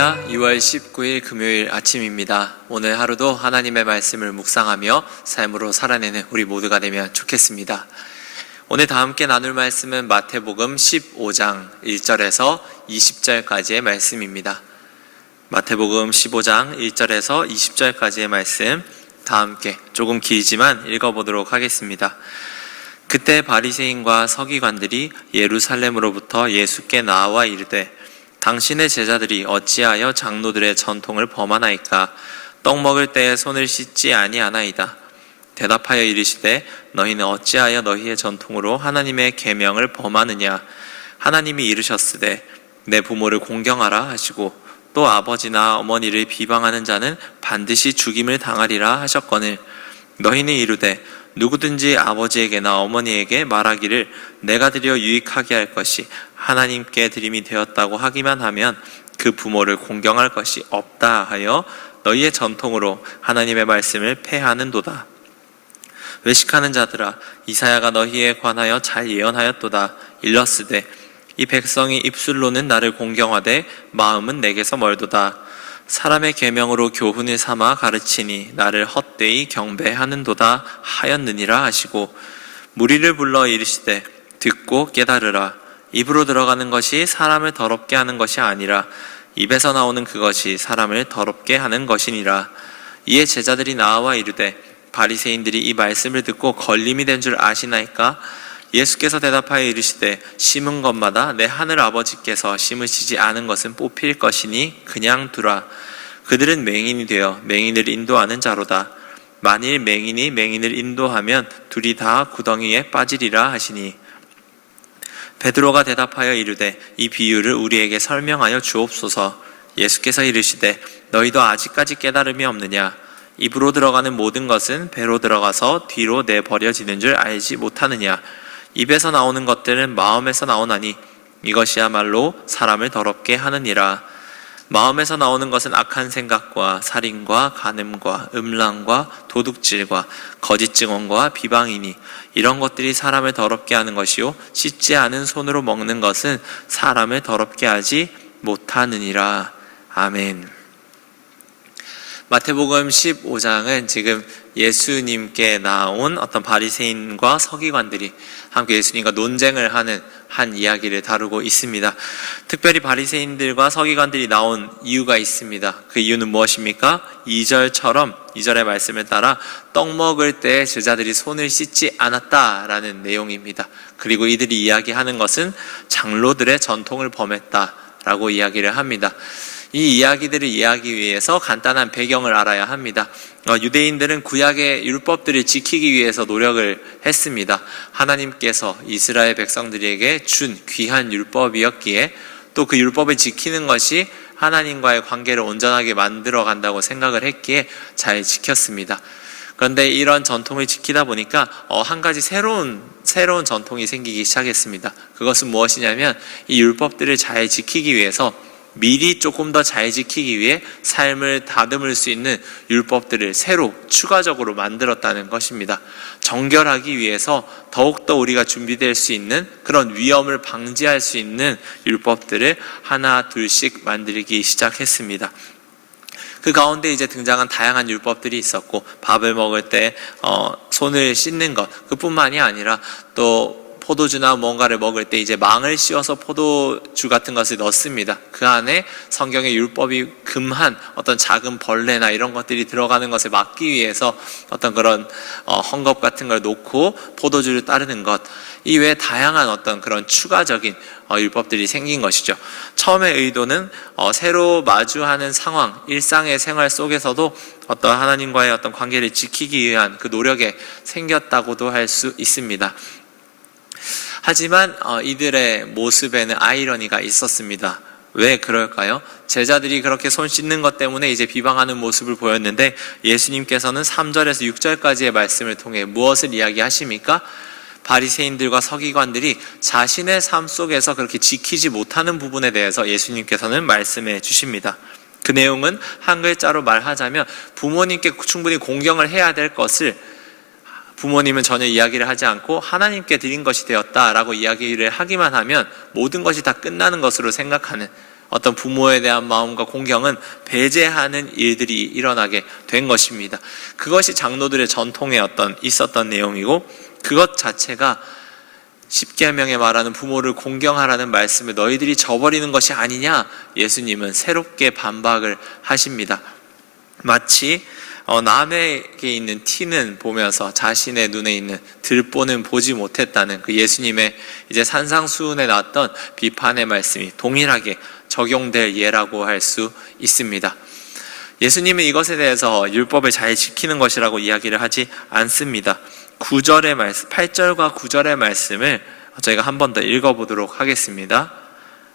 할렐루야. 6월 19일 금요일 아침입니다. 오늘 하루도 하나님의 말씀을 묵상하며 삶으로 살아내는 우리 모두가 되면 좋겠습니다. 오늘 다 함께 나눌 말씀은 마태복음 15장 1절에서 20절까지의 말씀입니다. 마태복음 15장 1절에서 20절까지의 말씀 다 함께 조금 길지만 읽어보도록 하겠습니다. 그때 바리새인과 서기관들이 예루살렘으로부터 예수께 나와 이르되 당신의 제자들이 어찌하여 장로들의 전통을 범하나이까? 떡 먹을 때에 손을 씻지 아니하나이다. 대답하여 이르시되 너희는 어찌하여 너희의 전통으로 하나님의 계명을 범하느냐? 하나님이 이르셨으되 내 부모를 공경하라 하시고 또 아버지나 어머니를 비방하는 자는 반드시 죽임을 당하리라 하셨거늘 너희는 이르되 누구든지 아버지에게나 어머니에게 말하기를 내가 드려 유익하게 할 것이 하나님께 드림이 되었다고 하기만 하면 그 부모를 공경할 것이 없다 하여 너희의 전통으로 하나님의 말씀을 폐하는도다. 외식하는 자들아, 이사야가 너희에 관하여 잘 예언하였도다. 일렀으되 이 백성이 입술로는 나를 공경하되 마음은 내게서 멀도다. 사람의 계명으로 교훈을 삼아 가르치니 나를 헛되이 경배하는도다 하였느니라 하시고 무리를 불러 이르시되 듣고 깨달으라. 입으로 들어가는 것이 사람을 더럽게 하는 것이 아니라 입에서 나오는 그것이 사람을 더럽게 하는 것이니라. 이에 제자들이 나와 이르되 바리새인들이 이 말씀을 듣고 걸림이 된 줄 아시나이까? 예수께서 대답하여 이르시되 심은 것마다 내 하늘 아버지께서 심으시지 않은 것은 뽑힐 것이니 그냥 두라. 그들은 맹인이 되어 맹인을 인도하는 자로다. 만일 맹인이 맹인을 인도하면 둘이 다 구덩이에 빠지리라 하시니 베드로가 대답하여 이르되 이 비유를 우리에게 설명하여 주옵소서. 예수께서 이르시되 너희도 아직까지 깨달음이 없느냐? 입으로 들어가는 모든 것은 배로 들어가서 뒤로 내버려지는 줄 알지 못하느냐? 입에서 나오는 것들은 마음에서 나오나니 이것이야말로 사람을 더럽게 하느니라. 마음에서 나오는 것은 악한 생각과 살인과 간음과 음란과 도둑질과 거짓 증언과 비방이니 이런 것들이 사람을 더럽게 하는 것이요 씻지 않은 손으로 먹는 것은 사람을 더럽게 하지 못하느니라. 아멘. 마태복음 15장은 지금 예수님께 나온 어떤 바리새인과 서기관들이 함께 예수님과 논쟁을 하는 한 이야기를 다루고 있습니다. 특별히 바리새인들과 서기관들이 나온 이유가 있습니다. 그 이유는 무엇입니까? 2절처럼 2절의 말씀을 따라 떡 먹을 때 제자들이 손을 씻지 않았다라는 내용입니다. 그리고 이들이 이야기하는 것은 장로들의 전통을 범했다라고 이야기를 합니다. 이 이야기들을 이해하기 위해서 간단한 배경을 알아야 합니다. 유대인들은 구약의 율법들을 지키기 위해서 노력을 했습니다. 하나님께서 이스라엘 백성들에게 준 귀한 율법이었기에 또 그 율법을 지키는 것이 하나님과의 관계를 온전하게 만들어 간다고 생각을 했기에 잘 지켰습니다. 그런데 이런 전통을 지키다 보니까 한 가지 새로운 전통이 생기기 시작했습니다. 그것은 무엇이냐면 이 율법들을 잘 지키기 위해서 미리 조금 더 잘 지키기 위해 삶을 다듬을 수 있는 율법들을 새로 추가적으로 만들었다는 것입니다. 정결하기 위해서 더욱더 우리가 준비될 수 있는 그런 위험을 방지할 수 있는 율법들을 하나 둘씩 만들기 시작했습니다. 그 가운데 이제 등장한 다양한 율법들이 있었고 밥을 먹을 때 손을 씻는 것 그뿐만이 아니라 또 포도주나 뭔가를 먹을 때 이제 망을 씌워서 포도주 같은 것을 넣습니다. 그 안에 성경의 율법이 금한 어떤 작은 벌레나 이런 것들이 들어가는 것을 막기 위해서 어떤 그런 헝겊 같은 걸 놓고 포도주를 따르는 것, 이 외에 다양한 어떤 그런 추가적인 율법들이 생긴 것이죠. 처음의 의도는 새로 마주하는 상황, 일상의 생활 속에서도 어떤 하나님과의 어떤 관계를 지키기 위한 그 노력에 생겼다고도 할 수 있습니다. 하지만 이들의 모습에는 아이러니가 있었습니다. 왜 그럴까요? 제자들이 그렇게 손 씻는 것 때문에 이제 비방하는 모습을 보였는데 예수님께서는 3절에서 6절까지의 말씀을 통해 무엇을 이야기하십니까? 바리새인들과 서기관들이 자신의 삶 속에서 그렇게 지키지 못하는 부분에 대해서 예수님께서는 말씀해 주십니다. 그 내용은 한 글자로 말하자면 부모님께 충분히 공경을 해야 될 것을 부모님은 전혀 이야기를 하지 않고 하나님께 드린 것이 되었다라고 이야기를 하기만 하면 모든 것이 다 끝나는 것으로 생각하는 어떤 부모에 대한 마음과 공경은 배제하는 일들이 일어나게 된 것입니다. 그것이 장로들의 전통에 있었던 내용이고, 그것 자체가 십계명에 말하는 부모를 공경하라는 말씀을 너희들이 저버리는 것이 아니냐, 예수님은 새롭게 반박을 하십니다. 마치 남에게 있는 티는 보면서 자신의 눈에 있는 들보는 보지 못했다는 그 예수님의 이제 산상수훈에 나왔던 비판의 말씀이 동일하게 적용될 예라고 할 수 있습니다. 예수님은 이것에 대해서 율법을 잘 지키는 것이라고 이야기를 하지 않습니다. 8절과 9절의 말씀을 저희가 한 번 더 읽어보도록 하겠습니다.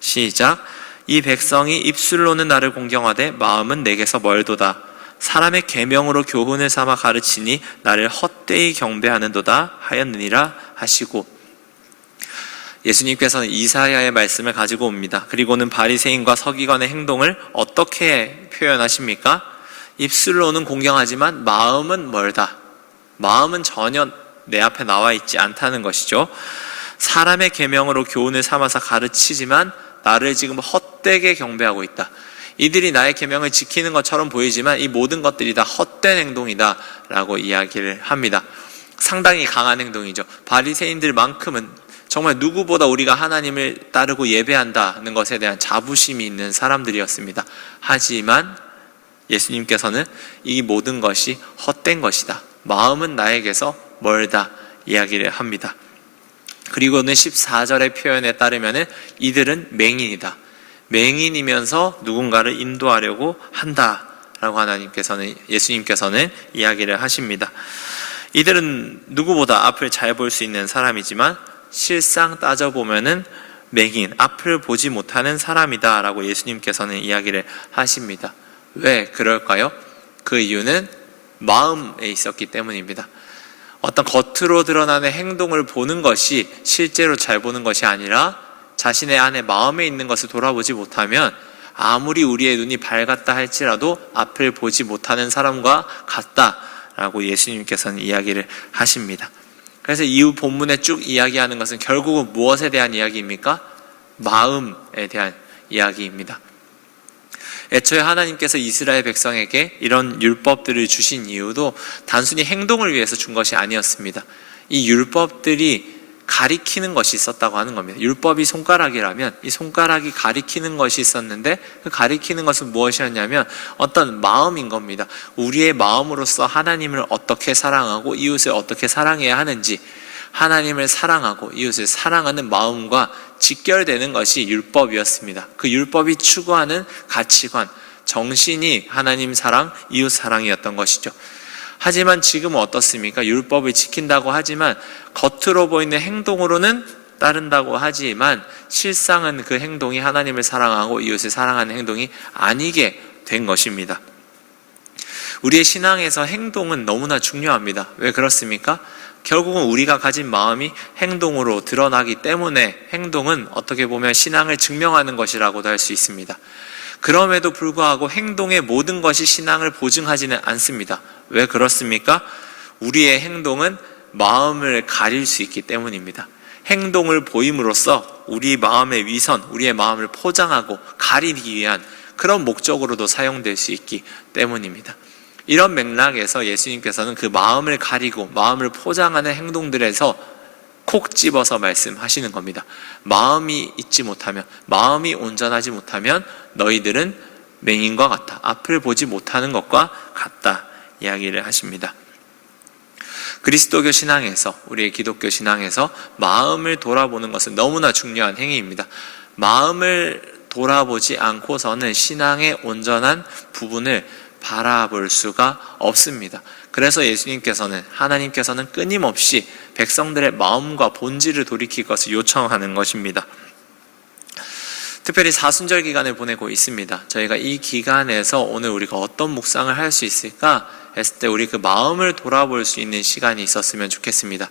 시작. 이 백성이 입술로는 나를 공경하되 마음은 내게서 멀도다. 사람의 계명으로 교훈을 삼아 가르치니 나를 헛되이 경배하는도다 하였느니라 하시고, 예수님께서는 이사야의 말씀을 가지고 옵니다. 그리고는 바리새인과 서기관의 행동을 어떻게 표현하십니까? 입술로는 공경하지만 마음은 멀다. 마음은 전혀 내 앞에 나와 있지 않다는 것이죠. 사람의 계명으로 교훈을 삼아서 가르치지만 나를 지금 헛되게 경배하고 있다. 이들이 나의 계명을 지키는 것처럼 보이지만 이 모든 것들이 다 헛된 행동이다 라고 이야기를 합니다. 상당히 강한 행동이죠. 바리새인들만큼은 정말 누구보다 우리가 하나님을 따르고 예배한다는 것에 대한 자부심이 있는 사람들이었습니다. 하지만 예수님께서는 이 모든 것이 헛된 것이다, 마음은 나에게서 멀다 이야기를 합니다. 그리고는 14절의 표현에 따르면 이들은 맹인이다, 맹인이면서 누군가를 인도하려고 한다라고 예수님께서는 이야기를 하십니다. 이들은 누구보다 앞을 잘 볼 수 있는 사람이지만 실상 따져보면은 맹인, 앞을 보지 못하는 사람이다 라고 예수님께서는 이야기를 하십니다. 왜 그럴까요? 그 이유는 마음에 있었기 때문입니다. 어떤 겉으로 드러나는 행동을 보는 것이 실제로 잘 보는 것이 아니라 자신의 안에 마음에 있는 것을 돌아보지 못하면 아무리 우리의 눈이 밝았다 할지라도 앞을 보지 못하는 사람과 같다라고 예수님께서는 이야기를 하십니다. 그래서 이후 본문에 쭉 이야기하는 것은 결국은 무엇에 대한 이야기입니까? 마음에 대한 이야기입니다. 애초에 하나님께서 이스라엘 백성에게 이런 율법들을 주신 이유도 단순히 행동을 위해서 준 것이 아니었습니다. 이 율법들이 가리키는 것이 있었다고 하는 겁니다. 율법이 손가락이라면 이 손가락이 가리키는 것이 있었는데, 그 가리키는 것은 무엇이었냐면 어떤 마음인 겁니다. 우리의 마음으로서 하나님을 어떻게 사랑하고 이웃을 어떻게 사랑해야 하는지, 하나님을 사랑하고 이웃을 사랑하는 마음과 직결되는 것이 율법이었습니다. 그 율법이 추구하는 가치관, 정신이 하나님 사랑, 이웃 사랑이었던 것이죠. 하지만 지금은 어떻습니까? 율법을 지킨다고 하지만 겉으로 보이는 행동으로는 따른다고 하지만 실상은 그 행동이 하나님을 사랑하고 이웃을 사랑하는 행동이 아니게 된 것입니다. 우리의 신앙에서 행동은 너무나 중요합니다. 왜 그렇습니까? 결국은 우리가 가진 마음이 행동으로 드러나기 때문에 행동은 어떻게 보면 신앙을 증명하는 것이라고도 할 수 있습니다. 그럼에도 불구하고 행동의 모든 것이 신앙을 보증하지는 않습니다. 왜 그렇습니까? 우리의 행동은 마음을 가릴 수 있기 때문입니다. 행동을 보임으로써 우리 마음의 위선, 우리의 마음을 포장하고 가리기 위한 그런 목적으로도 사용될 수 있기 때문입니다. 이런 맥락에서 예수님께서는 그 마음을 가리고 마음을 포장하는 행동들에서 콕 집어서 말씀하시는 겁니다. 마음이 있지 못하면, 마음이 온전하지 못하면 너희들은 맹인과 같다, 앞을 보지 못하는 것과 같다 이야기를 하십니다. 그리스도교 신앙에서, 우리의 기독교 신앙에서 마음을 돌아보는 것은 너무나 중요한 행위입니다. 마음을 돌아보지 않고서는 신앙의 온전한 부분을 바라볼 수가 없습니다. 그래서 하나님께서는 끊임없이 백성들의 마음과 본질을 돌이킬 것을 요청하는 것입니다. 특별히 사순절 기간을 보내고 있습니다. 저희가 이 기간에서 오늘 우리가 어떤 묵상을 할 수 있을까 했을 때 우리 그 마음을 돌아볼 수 있는 시간이 있었으면 좋겠습니다.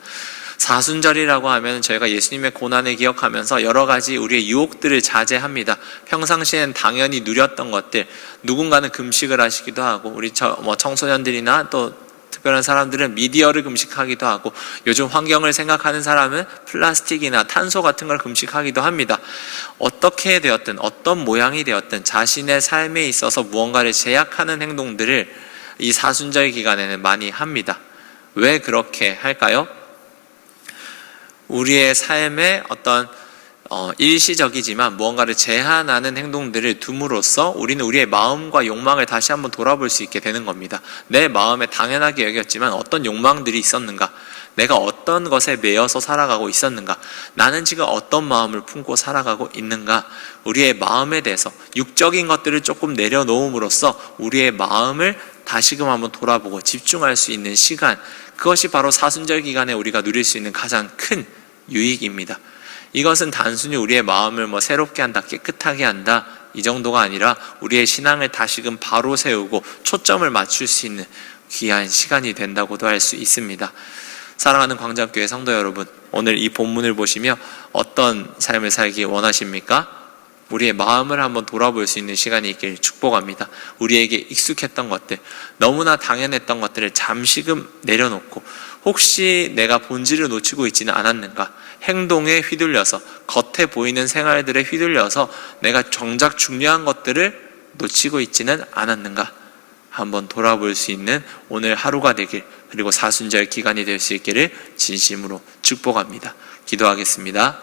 사순절이라고 하면 저희가 예수님의 고난을 기억하면서 여러 가지 우리의 유혹들을 자제합니다. 평상시엔 당연히 누렸던 것들, 누군가는 금식을 하시기도 하고, 우리 청소년들이나 또 특별한 사람들은 미디어를 금식하기도 하고, 요즘 환경을 생각하는 사람은 플라스틱이나 탄소 같은 걸 금식하기도 합니다. 어떻게 되었든 어떤 모양이 되었든 자신의 삶에 있어서 무언가를 제약하는 행동들을 이 사순절 기간에는 많이 합니다. 왜 그렇게 할까요? 우리의 삶에 어떤 일시적이지만 무언가를 제한하는 행동들을 둠으로써 우리는 우리의 마음과 욕망을 다시 한번 돌아볼 수 있게 되는 겁니다. 내 마음에 당연하게 여겼지만 어떤 욕망들이 있었는가? 내가 어떤 것에 매여서 살아가고 있었는가? 나는 지금 어떤 마음을 품고 살아가고 있는가? 우리의 마음에 대해서 육적인 것들을 조금 내려놓음으로써 우리의 마음을 다시금 한번 돌아보고 집중할 수 있는 시간, 그것이 바로 사순절 기간에 우리가 누릴 수 있는 가장 큰 유익입니다. 이것은 단순히 우리의 마음을 새롭게 한다, 깨끗하게 한다, 이 정도가 아니라 우리의 신앙을 다시금 바로 세우고 초점을 맞출 수 있는 귀한 시간이 된다고도 할 수 있습니다. 사랑하는 광장교회 성도 여러분, 오늘 이 본문을 보시며 어떤 삶을 살기 원하십니까? 우리의 마음을 한번 돌아볼 수 있는 시간이 있길 축복합니다. 우리에게 익숙했던 것들, 너무나 당연했던 것들을 잠시금 내려놓고 혹시 내가 본질을 놓치고 있지는 않았는가? 행동에 휘둘려서, 겉에 보이는 생활들에 휘둘려서 내가 정작 중요한 것들을 놓치고 있지는 않았는가? 한번 돌아볼 수 있는 오늘 하루가 되길, 그리고 사순절 기간이 될 수 있기를 진심으로 축복합니다. 기도하겠습니다.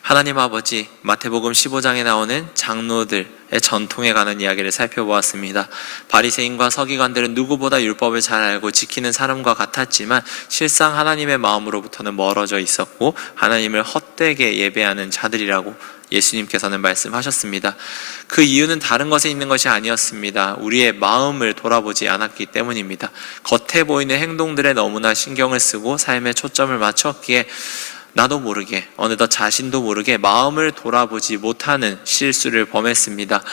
하나님 아버지, 마태복음 15장에 나오는 장로들의 전통에 관한 이야기를 살펴보았습니다. 바리새인과 서기관들은 누구보다 율법을 잘 알고 지키는 사람과 같았지만 실상 하나님의 마음으로부터는 멀어져 있었고 하나님을 헛되게 예배하는 자들이라고 예수님께서는 말씀하셨습니다. 그 이유는 다른 것에 있는 것이 아니었습니다. 우리의 마음을 돌아보지 않았기 때문입니다. 겉에 보이는 행동들에 너무나 신경을 쓰고 삶에 초점을 맞췄기에 나도 모르게, 어느덧 자신도 모르게 마음을 돌아보지 못하는 실수를 범했습니다.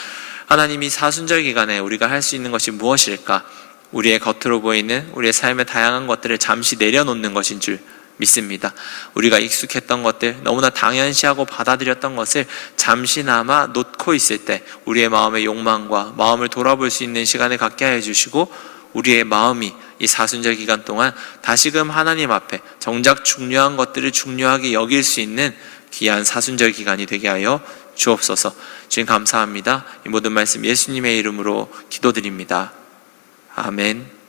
하나님이 사순절 기간에 우리가 할 수 있는 것이 무엇일까? 우리의 겉으로 보이는 우리의 삶의 다양한 것들을 잠시 내려놓는 것인 줄 믿습니다. 우리가 익숙했던 것들, 너무나 당연시하고 받아들였던 것을 잠시나마 놓고 있을 때 우리의 마음의 욕망과 마음을 돌아볼 수 있는 시간을 갖게 하여 주시고, 우리의 마음이 이 사순절 기간 동안 다시금 하나님 앞에 정작 중요한 것들을 중요하게 여길 수 있는 귀한 사순절 기간이 되게 하여 주옵소서. 주님 감사합니다. 이 모든 말씀 예수님의 이름으로 기도드립니다. 아멘.